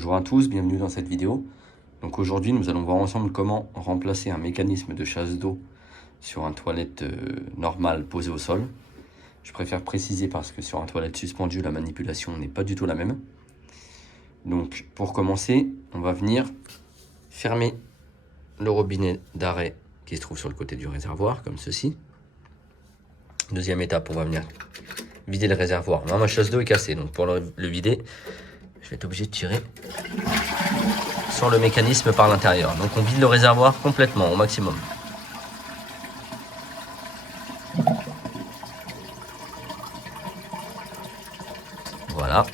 Bonjour à tous, bienvenue dans cette vidéo. Donc aujourd'hui nous allons voir ensemble comment remplacer un mécanisme de chasse d'eau sur un toilette normal posé au sol. Je préfère préciser parce que sur un toilette suspendu la manipulation n'est pas du tout la même. Donc pour commencer, on va venir fermer le robinet d'arrêt qui se trouve sur le côté du réservoir comme ceci. Deuxième étape, on va venir vider le réservoir. Moi, ma chasse d'eau est cassée, donc pour le vider, je vais être obligé de tirer sur le mécanisme par l'intérieur. Donc on vide le réservoir complètement, au maximum. Voilà.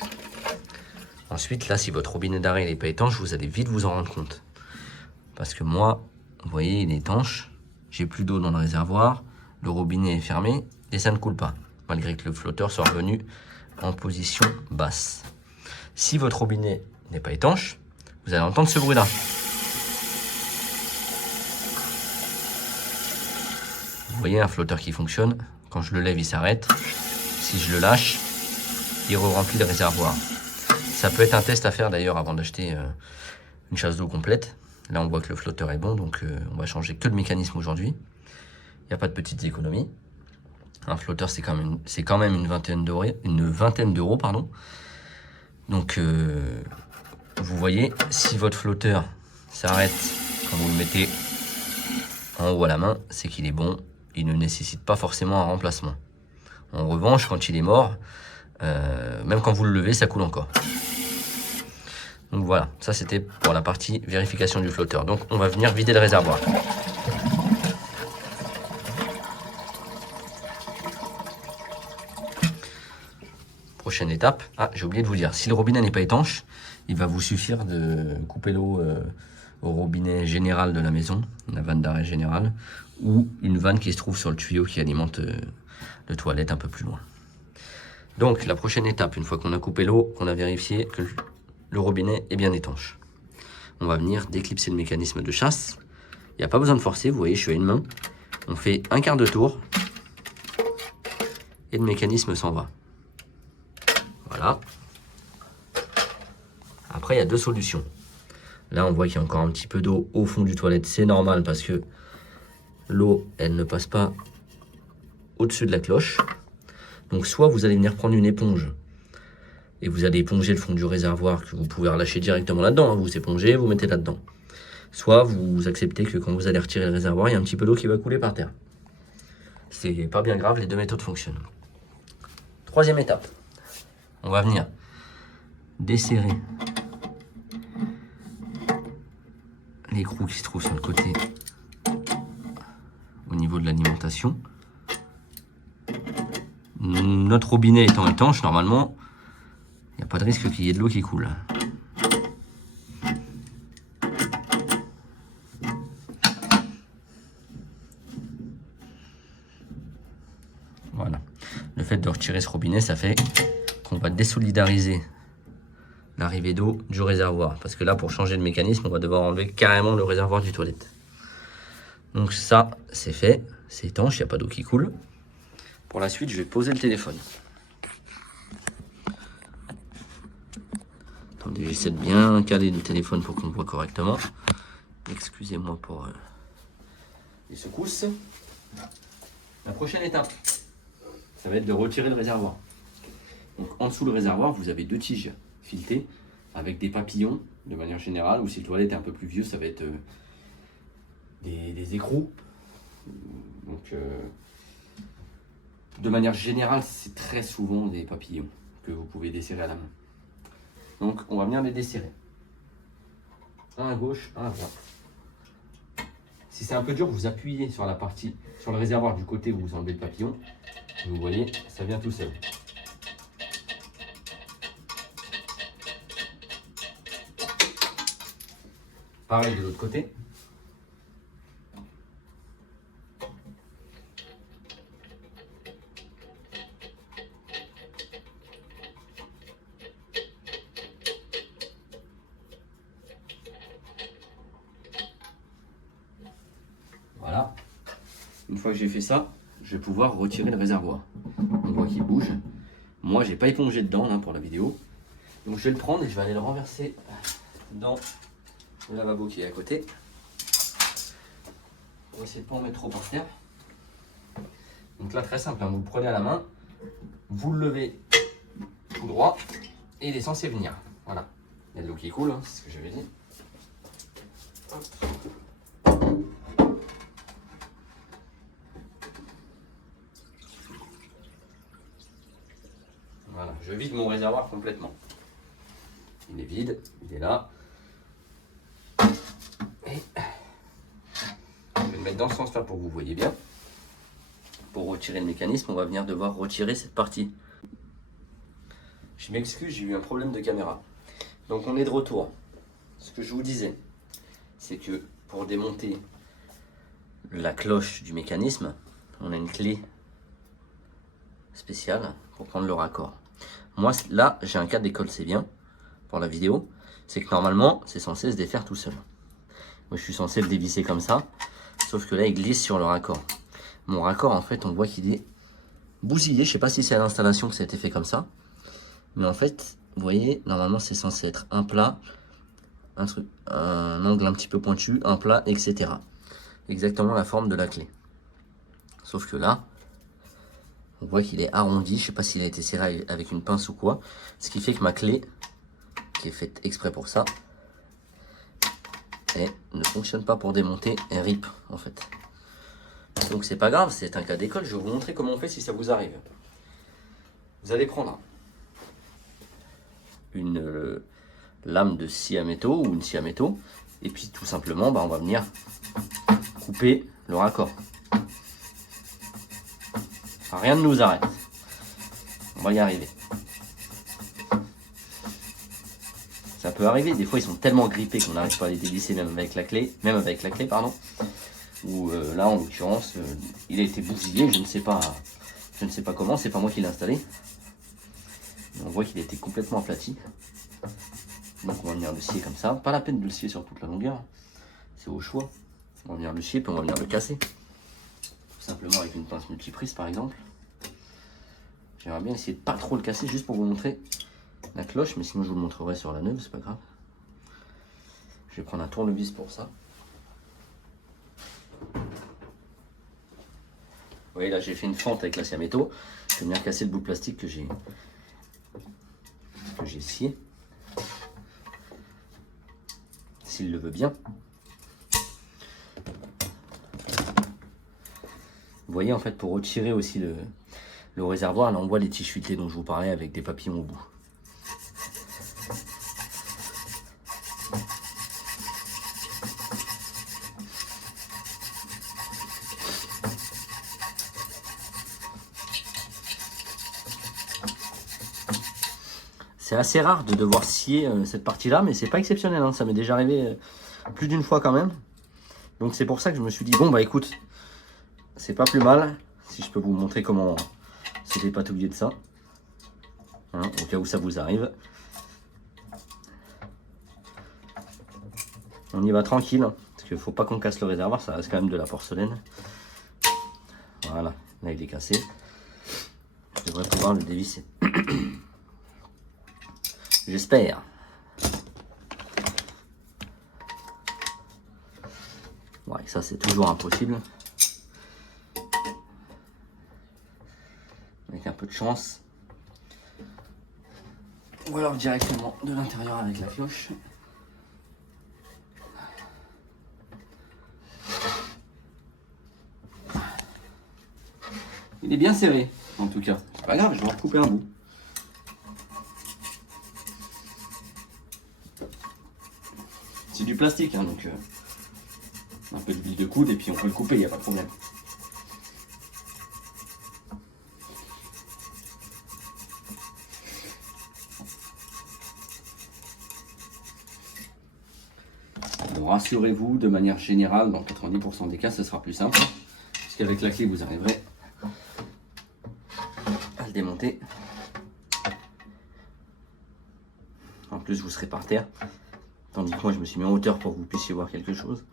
Ensuite, là, si votre robinet d'arrêt n'est pas étanche, vous allez vite vous en rendre compte. Parce que moi, vous voyez, il est étanche. J'ai plus d'eau dans le réservoir. Le robinet est fermé et ça ne coule pas, malgré que le flotteur soit revenu en position basse. Si votre robinet n'est pas étanche, vous allez entendre ce bruit-là. Vous voyez un flotteur qui fonctionne. Quand je le lève, il s'arrête. Si je le lâche, il re-remplit le réservoir. Ça peut être un test à faire d'ailleurs avant d'acheter une chasse d'eau complète. Là, on voit que le flotteur est bon, donc on va changer que le mécanisme aujourd'hui. Il n'y a pas de petites économies. Un flotteur, c'est quand même une vingtaine d'euros. Donc, vous voyez, si votre flotteur s'arrête quand vous le mettez en haut à la main, c'est qu'il est bon. Il ne nécessite pas forcément un remplacement. En revanche, quand il est mort, même quand vous le levez, ça coule encore. Donc voilà, ça c'était pour la partie vérification du flotteur. Donc on va venir vider le réservoir. Prochaine étape, j'ai oublié de vous dire, si le robinet n'est pas étanche, il va vous suffire de couper l'eau au robinet général de la maison, la vanne d'arrêt générale, ou une vanne qui se trouve sur le tuyau qui alimente le toilette un peu plus loin. Donc la prochaine étape, une fois qu'on a coupé l'eau, qu'on a vérifié que le robinet est bien étanche, on va venir déclipser le mécanisme de chasse. Il n'y a pas besoin de forcer, vous voyez, je suis à une main. On fait un quart de tour et le mécanisme s'en va. Voilà. Après, il y a deux solutions. Là, on voit qu'il y a encore un petit peu d'eau au fond du toilette. C'est normal parce que l'eau, elle ne passe pas au-dessus de la cloche. Donc, soit vous allez venir prendre une éponge et vous allez éponger le fond du réservoir que vous pouvez relâcher directement là-dedans. Vous épongez, vous mettez là-dedans. Soit vous acceptez que quand vous allez retirer le réservoir, il y a un petit peu d'eau qui va couler par terre. C'est pas bien grave, les deux méthodes fonctionnent. Troisième étape. On va venir desserrer l'écrou qui se trouve sur le côté au niveau de l'alimentation. Notre robinet étant étanche, normalement, il n'y a pas de risque qu'il y ait de l'eau qui coule. Voilà. Le fait de retirer ce robinet, ça fait qu'on va désolidariser l'arrivée d'eau du réservoir. Parce que là, pour changer le mécanisme, on va devoir enlever carrément le réservoir du toilette. Donc ça, c'est fait. C'est étanche, il n'y a pas d'eau qui coule. Pour la suite, je vais poser le téléphone. Attendez, j'essaie de bien caler le téléphone pour qu'on voit correctement. Excusez-moi pour les secousses. La prochaine étape, ça va être de retirer le réservoir. Donc en dessous du réservoir, vous avez deux tiges filetées avec des papillons de manière générale, ou si le toilette est un peu plus vieux, ça va être des écrous. Donc de manière générale, c'est très souvent des papillons que vous pouvez desserrer à la main. Donc on va venir les desserrer. Un à gauche, un à droite. Si c'est un peu dur, vous appuyez sur le réservoir du côté où vous enlevez le papillon. Vous voyez, ça vient tout seul. Pareil de l'autre côté. Voilà. Une fois que j'ai fait ça, je vais pouvoir retirer le réservoir. On voit qu'il bouge. Moi, j'ai pas épongé dedans là pour la vidéo. Donc je vais le prendre et je vais aller le renverser dans le lavabo qui est à côté. On va essayer de ne pas en mettre trop par terre. Donc là, très simple, hein, vous le prenez à la main, vous le levez tout droit et il est censé venir. Voilà. Il y a de l'eau qui coule, hein, c'est ce que j'avais dit. Voilà, je vide mon réservoir complètement. Il est vide, il est là. Et je vais le mettre dans ce sens-là pour que vous voyez bien. Pour retirer le mécanisme, on va venir devoir retirer cette partie. Je m'excuse, j'ai eu un problème de caméra. Donc on est de retour. Ce que je vous disais, c'est que pour démonter la cloche du mécanisme, on a une clé spéciale pour prendre le raccord. Moi là, j'ai un cas d'école, c'est bien pour la vidéo, c'est que normalement c'est censé se défaire tout seul. Moi je suis censé le dévisser comme ça, sauf que là il glisse sur le raccord. Mon raccord en fait on voit qu'il est bousillé, je sais pas si c'est à l'installation que ça a été fait comme ça, mais en fait vous voyez normalement c'est censé être un plat, un angle un petit peu pointu, un plat, etc. Exactement la forme de la clé. Sauf que là, on voit qu'il est arrondi, je sais pas s'il a été serré avec une pince ou quoi, ce qui fait que ma clé, qui est faite exprès pour ça, ne fonctionne pas pour démonter et rip en fait. Donc c'est pas grave, c'est un cas d'école, je vais vous montrer comment on fait si ça vous arrive. Vous allez prendre une lame de scie à métaux ou une scie à métaux, et puis tout simplement on va venir couper le raccord. Enfin, rien ne nous arrête. On va y arriver. Ça peut arriver, des fois ils sont tellement grippés qu'on n'arrive pas à les dévisser même avec la clé, pardon. Ou là en l'occurrence, il a été bousillé, je ne sais pas comment, c'est pas moi qui l'ai installé. On voit qu'il a été complètement aplati. Donc on va venir le scier comme ça. Pas la peine de le scier sur toute la longueur, c'est au choix. On va venir le scier puis on va venir le casser. Tout simplement avec une pince multiprise par exemple. J'aimerais bien essayer de pas trop le casser juste pour vous montrer la cloche, mais sinon je vous le montrerai sur la neuve, c'est pas grave. Je vais prendre un tournevis pour ça. Vous voyez là j'ai fait une fente avec la scie à métaux. Je vais venir casser le bout de plastique que j'ai scié. S'il le veut bien. Vous voyez en fait pour retirer aussi le réservoir, là on voit les tiges filetées dont je vous parlais avec des papillons au bout. C'est assez rare de devoir scier cette partie-là, mais c'est pas exceptionnel, hein. Ça m'est déjà arrivé plus d'une fois quand même. Donc c'est pour ça que je me suis dit, bon bah écoute, c'est pas plus mal, si je peux vous montrer comment se dépatouiller de ça, hein, au cas où ça vous arrive. On y va tranquille, hein, parce qu'il faut pas qu'on casse le réservoir, ça reste quand même de la porcelaine. Voilà, là il est cassé. Je devrais pouvoir le dévisser. J'espère. Ouais, ça c'est toujours impossible. Avec un peu de chance. Ou alors directement de l'intérieur avec la cloche. Il est bien serré, en tout cas. C'est pas grave, je vais en couper un bout. C'est du plastique, hein, donc un peu d'huile de coude et puis on peut le couper, il n'y a pas de problème. Donc rassurez-vous, de manière générale, dans 90% des cas, ce sera plus simple. Parce qu'avec la clé, vous arriverez à le démonter. En plus, vous serez par terre. Tandis que moi, je me suis mis en hauteur pour que vous puissiez voir quelque chose.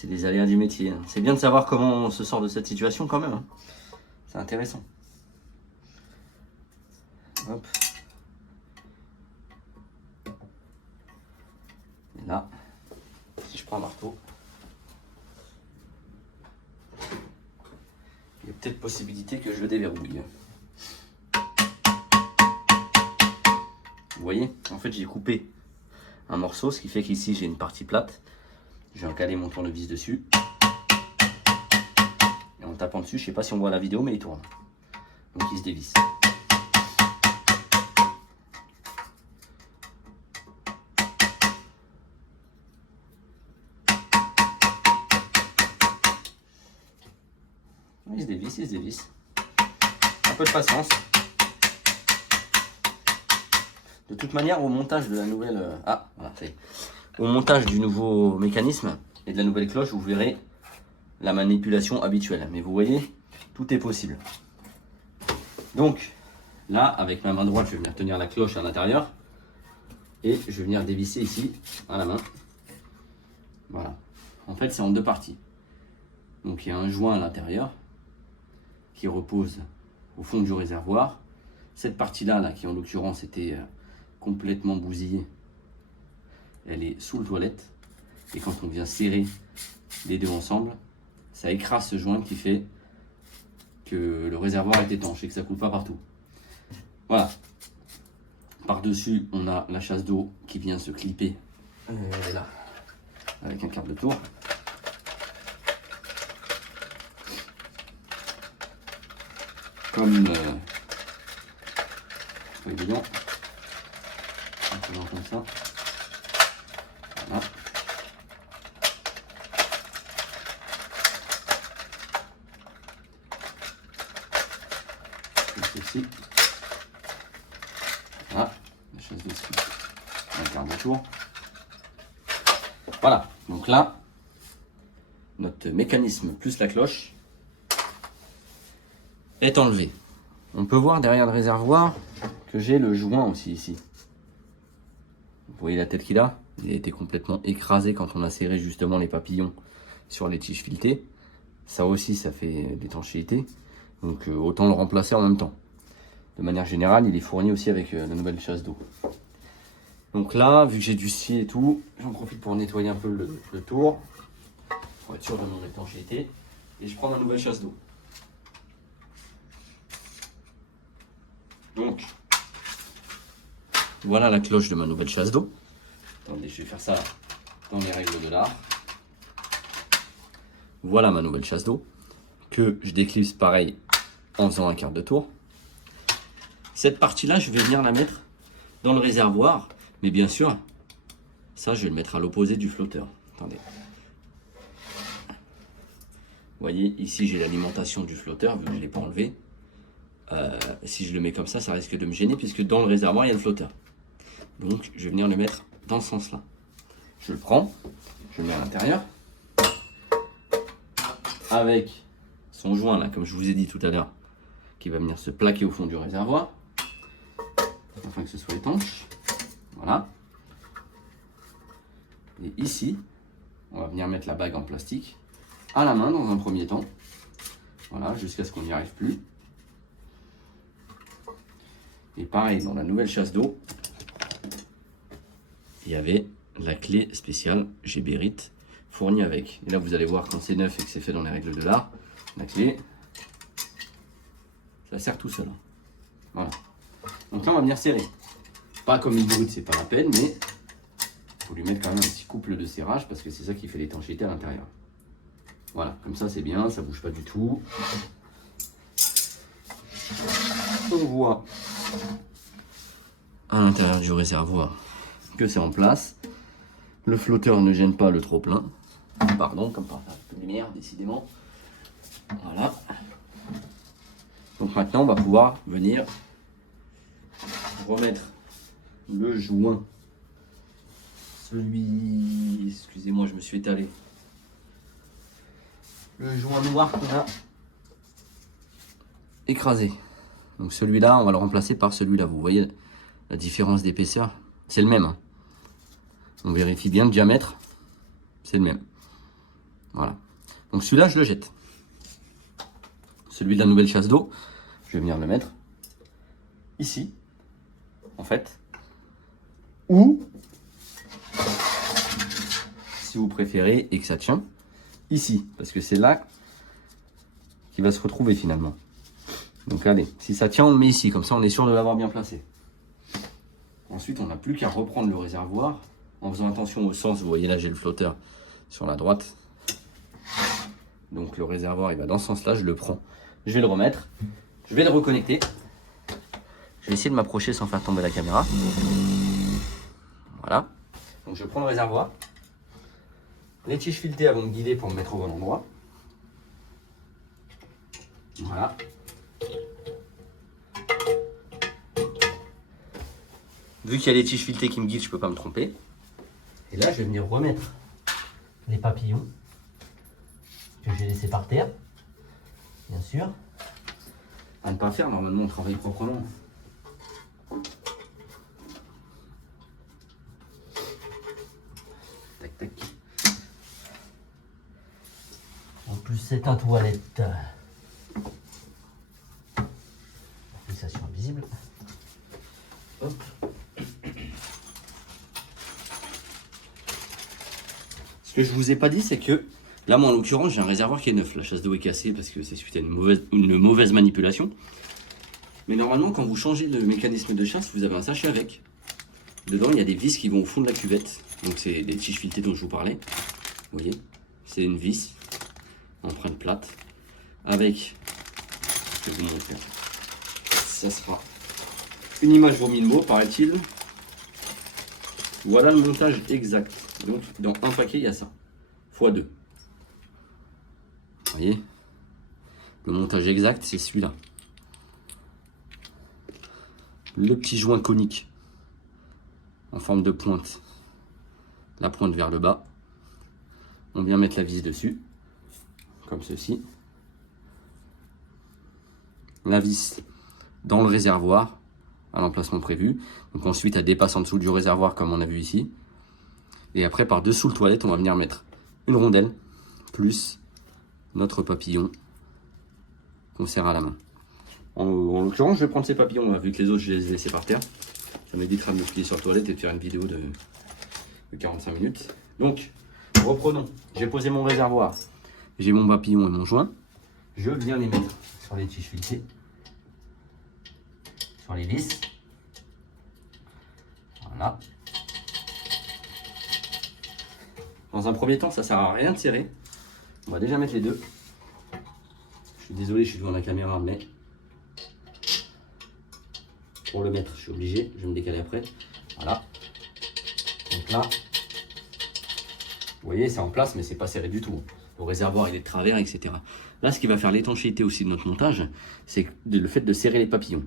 C'est des aléas du métier. Hein. C'est bien de savoir comment on se sort de cette situation quand même. Hein. C'est intéressant. Hop. Et là, si je prends un marteau, il y a peut-être possibilité que je le déverrouille. Vous voyez, en fait j'ai coupé un morceau, ce qui fait qu'ici j'ai une partie plate. Je vais caler mon tournevis dessus. Et en tapant dessus, je ne sais pas si on voit la vidéo, mais il tourne. Donc il se dévisse. Il se dévisse, il se dévisse. Un peu de patience. De toute manière, au montage de la nouvelle... voilà, ça y est. Au montage du nouveau mécanisme et de la nouvelle cloche, vous verrez la manipulation habituelle. Mais vous voyez, tout est possible. Donc, là, avec ma main droite, je vais venir tenir la cloche à l'intérieur. Et je vais venir dévisser ici, à la main. Voilà. En fait, c'est en deux parties. Donc, il y a un joint à l'intérieur qui repose au fond du réservoir. Cette partie-là, là, qui en l'occurrence était complètement bousillée, elle est sous le toilette. Et quand on vient serrer les deux ensemble, ça écrase ce joint qui fait que le réservoir est étanche et que ça ne coule pas partout. Voilà. Par-dessus, on a la chasse d'eau qui vient se clipper là, avec un quart de tour. Comme pas évident. Un peu comme ça. Voilà. Ceci. Voilà, la chasse dessus. Un quart de tour. Voilà, donc là, notre mécanisme plus la cloche est enlevé. On peut voir derrière le réservoir que j'ai le joint aussi ici. Vous voyez la tête qu'il a? Il a été complètement écrasé quand on a serré justement les papillons sur les tiges filetées. Ça aussi, ça fait d'étanchéité. Donc autant le remplacer en même temps. De manière générale, il est fourni aussi avec la nouvelle chasse d'eau. Donc là, vu que j'ai du scie et tout, j'en profite pour nettoyer un peu le tour. Pour être sûr de mon étanchéité. Et je prends ma nouvelle chasse d'eau. Donc, voilà la cloche de ma nouvelle chasse d'eau. Attendez, je vais faire ça dans les règles de l'art. Voilà ma nouvelle chasse d'eau, que je déclipse pareil en faisant un quart de tour. Cette partie-là, je vais venir la mettre dans le réservoir. Mais bien sûr, ça, je vais le mettre à l'opposé du flotteur. Attendez. Vous voyez, ici, j'ai l'alimentation du flotteur, vu que je ne l'ai pas enlevé. Si je le mets comme ça risque de me gêner puisque dans le réservoir il y a le flotteur. Donc je vais venir le mettre dans ce sens là. Je le prends, je le mets à l'intérieur avec son joint là, comme je vous ai dit tout à l'heure, qui va venir se plaquer au fond du réservoir afin que ce soit étanche. Voilà. Et ici, on va venir mettre la bague en plastique à la main dans un premier temps. Voilà, jusqu'à ce qu'on n'y arrive plus. Et pareil, dans la nouvelle chasse d'eau, il y avait la clé spéciale Géberit fournie avec. Et là, vous allez voir quand c'est neuf et que c'est fait dans les règles de l'art, la clé, ça sert tout seul. Voilà. Donc là, on va venir serrer. Pas comme une brute, c'est pas la peine, mais il faut lui mettre quand même un petit couple de serrage parce que c'est ça qui fait l'étanchéité à l'intérieur. Voilà, comme ça c'est bien, ça bouge pas du tout. On voit à l'intérieur du réservoir que c'est en place. Le flotteur ne gêne pas le trop plein. Pardon, comme par un peu de lumière, décidément. Voilà. Donc maintenant, on va pouvoir venir remettre le joint. Excusez-moi, je me suis étalé. Le joint noir qu'on a écrasé. Donc celui-là, on va le remplacer par celui-là. Vous voyez la différence d'épaisseur? C'est le même. Hein. On vérifie bien le diamètre. C'est le même. Voilà. Donc celui-là, je le jette. Celui de la nouvelle chasse d'eau, je vais venir le mettre ici, en fait. Ou, si vous préférez et que ça tient, ici. Parce que c'est là qu'il va se retrouver finalement. Donc allez, si ça tient, on le met ici. Comme ça, on est sûr de l'avoir bien placé. Ensuite, on n'a plus qu'à reprendre le réservoir en faisant attention au sens. Vous voyez là, j'ai le flotteur sur la droite. Donc le réservoir, il va dans ce sens-là. Je le prends. Je vais le remettre. Je vais le reconnecter. Je vais essayer de m'approcher sans faire tomber la caméra. Voilà. Donc je prends le réservoir. Les tiges filetées vont me guider pour me mettre au bon endroit. Voilà. Vu qu'il y a les tiges filetées qui me guident, je ne peux pas me tromper. Et là, je vais venir remettre les papillons que j'ai laissés par terre. Bien sûr. À ne pas faire, normalement on travaille proprement. Tac, tac. En plus, c'est un toilette. Fixation invisible. Hop. Ce que je vous ai pas dit, c'est que là, moi en l'occurrence, j'ai un réservoir qui est neuf. La chasse d'eau est cassée parce que c'est suite à une mauvaise manipulation. Mais normalement, quand vous changez de mécanisme de chasse, vous avez un sachet avec. Dedans, il y a des vis qui vont au fond de la cuvette. Donc, c'est des tiges filetées dont je vous parlais. Vous voyez, c'est une vis, empreinte plate, avec, je vais vous montrer, ça sera une image vaut 1000 mots, paraît-il. Voilà le montage exact. Donc, dans un paquet, il y a ça, x 2. Vous voyez, le montage exact, c'est celui-là. Le petit joint conique en forme de pointe, la pointe vers le bas. On vient mettre la vis dessus, comme ceci. La vis dans le réservoir, à l'emplacement prévu. Donc ensuite, elle dépasse en dessous du réservoir, comme on a vu ici. Et après, par dessous le toilette, on va venir mettre une rondelle, plus notre papillon qu'on serre à la main. En l'occurrence, je vais prendre ces papillons, là, vu que les autres, je les ai laissés par terre. Ça m'évitera de me plier sur la toilette et de faire une vidéo de 45 minutes. Donc, reprenons. J'ai posé mon réservoir. J'ai mon papillon et mon joint. Je viens les mettre sur les tiges filetées. Sur les vis. Voilà. Dans un premier temps, ça ne sert à rien de serrer. On va déjà mettre les deux. Je suis désolé, je suis devant la caméra, mais pour le mettre, je suis obligé. Je vais me décaler après. Voilà. Donc là, vous voyez, c'est en place, mais c'est pas serré du tout. Le réservoir, il est de travers, etc. Là, ce qui va faire l'étanchéité aussi de notre montage, c'est le fait de serrer les papillons.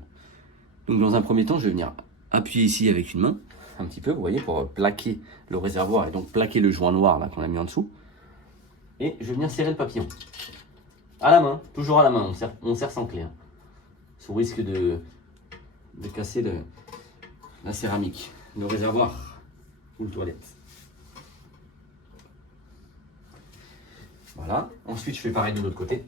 Donc, dans un premier temps, je vais venir appuyer ici avec une main, un petit peu, vous voyez, pour plaquer le réservoir et donc plaquer le joint noir là qu'on a mis en dessous. Et je vais venir serrer le papillon. À la main, toujours à la main, on serre sans clé. Hein, sous risque de casser la céramique, le réservoir ou le toilette. Voilà. Ensuite, je fais pareil de l'autre côté.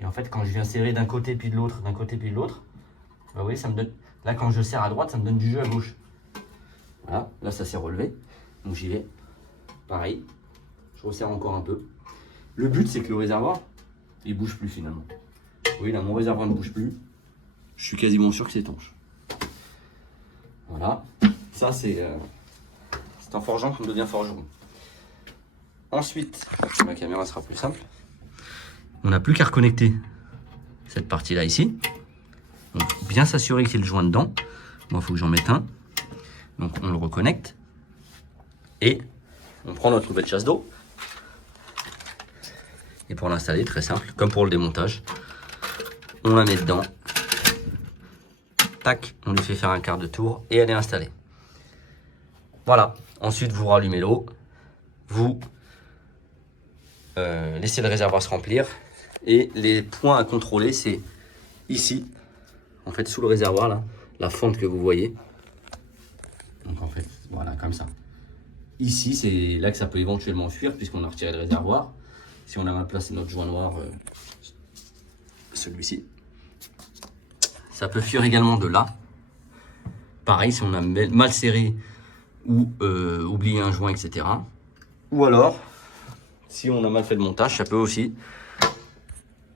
Et en fait, quand je viens serrer d'un côté puis de l'autre, d'un côté puis de l'autre, bah vous voyez, ça me donne. Là, quand je serre à droite, ça me donne du jeu à gauche. Voilà. Là, ça s'est relevé. Donc j'y vais. Pareil. Je resserre encore un peu. Le but, c'est que le réservoir, il bouge plus finalement. Vous voyez, là, mon réservoir ne bouge plus. Je suis quasiment sûr que c'est étanche. Voilà. Ça, c'est en forgeant qu'on devient forgeron. Ensuite, ma caméra sera plus simple. On n'a plus qu'à reconnecter cette partie-là ici. Donc, bien s'assurer qu'il y ait le joint dedans. Moi, il faut que j'en mette un. Donc, on le reconnecte. Et on prend notre nouvelle chasse d'eau. Et pour l'installer, très simple, comme pour le démontage, on la met dedans. Tac, on lui fait faire un quart de tour et elle est installée. Voilà. Ensuite, vous rallumez l'eau. Vous laissez le réservoir se remplir. Et les points à contrôler, c'est ici. En fait, sous le réservoir, là, la fente que vous voyez. comme ça. Ici, c'est là que ça peut éventuellement fuir puisqu'on a retiré le réservoir. Si on a mal placé notre joint noir, celui-ci, ça peut fuir également de là. Pareil, si on a mal serré ou oublié un joint, etc. Ou alors, si on a mal fait le montage, ça peut aussi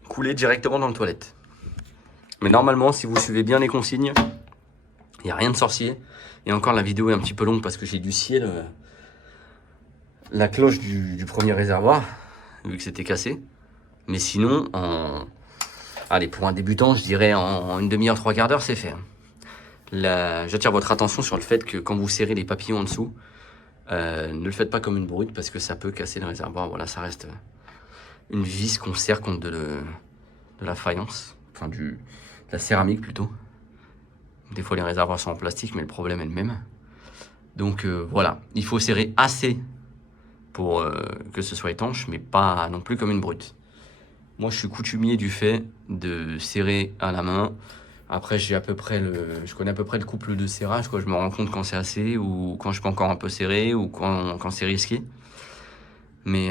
couler directement dans les toilettes. Mais normalement, si vous suivez bien les consignes, il n'y a rien de sorcier. Et encore, la vidéo est un petit peu longue parce que j'ai dû scier la cloche du premier réservoir, vu que c'était cassé. Mais sinon, allez, pour un débutant, je dirais en une demi-heure, 3/4 d'heure, c'est fait. J'attire votre attention sur le fait que quand vous serrez les papillons en dessous, ne le faites pas comme une brute parce que ça peut casser le réservoir. Voilà, ça reste une vis qu'on serre contre de la faïence, enfin de la céramique plutôt. Des fois les réservoirs sont en plastique, mais le problème est le même. Donc voilà, il faut serrer assez pour que ce soit étanche, mais pas non plus comme une brute. Moi je suis coutumier du fait de serrer à la main. Après je connais à peu près le couple de serrage, quoi. Je me rends compte quand c'est assez, ou quand je peux encore un peu serrer, ou quand c'est risqué. Mais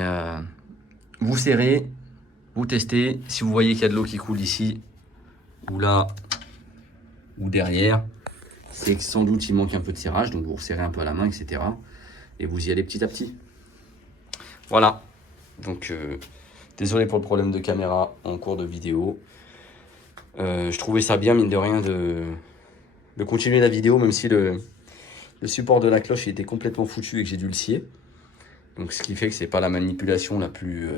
vous serrez, vous testez. Si vous voyez qu'il y a de l'eau qui coule ici, ou là, ou derrière, c'est que sans doute il manque un peu de serrage, donc vous resserrez un peu à la main, etc. Et vous y allez petit à petit. Voilà. Donc désolé pour le problème de caméra en cours de vidéo. Je trouvais ça bien, mine de rien, de continuer la vidéo, même si le support de la cloche était complètement foutu et que j'ai dû le scier. Donc ce qui fait que c'est pas la manipulation la plus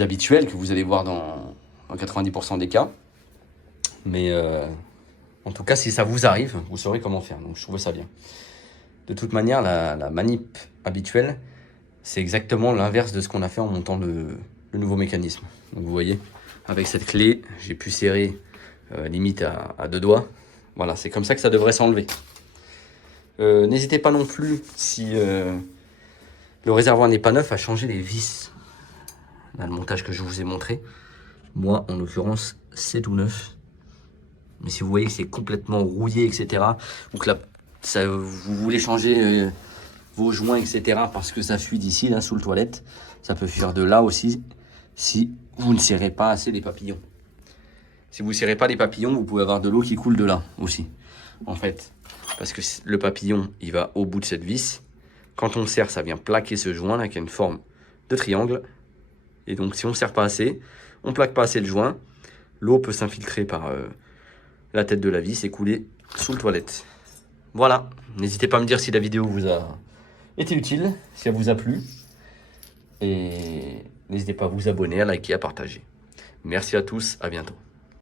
habituelle que vous allez voir dans 90% des cas. Mais en tout cas, si ça vous arrive, vous saurez comment faire. Donc je trouvais ça bien. De toute manière, la manip habituelle, c'est exactement l'inverse de ce qu'on a fait en montant le nouveau mécanisme. Donc vous voyez, avec cette clé, j'ai pu serrer limite à 2 doigts. Voilà, c'est comme ça que ça devrait s'enlever. N'hésitez pas non plus, si le réservoir n'est pas neuf, à changer les vis. Là, le montage que je vous ai montré. Moi, en l'occurrence, c'est tout neuf. Mais si vous voyez que c'est complètement rouillé, etc., ou que là, vous voulez changer vos joints, etc., parce que ça fuit d'ici, là, sous le toilette, ça peut fuir de là aussi, si vous ne serrez pas assez les papillons. Si vous ne serrez pas les papillons, vous pouvez avoir de l'eau qui coule de là aussi, en fait. Parce que le papillon, il va au bout de cette vis. Quand on serre, ça vient plaquer ce joint-là, qui a une forme de triangle. Et donc, si on ne serre pas assez, on ne plaque pas assez le joint, l'eau peut s'infiltrer par la tête de la vis et couler sous le toilette. Voilà, n'hésitez pas à me dire si la vidéo vous a été utile, si elle vous a plu. Et n'hésitez pas à vous abonner, à liker, à partager. Merci à tous, à bientôt.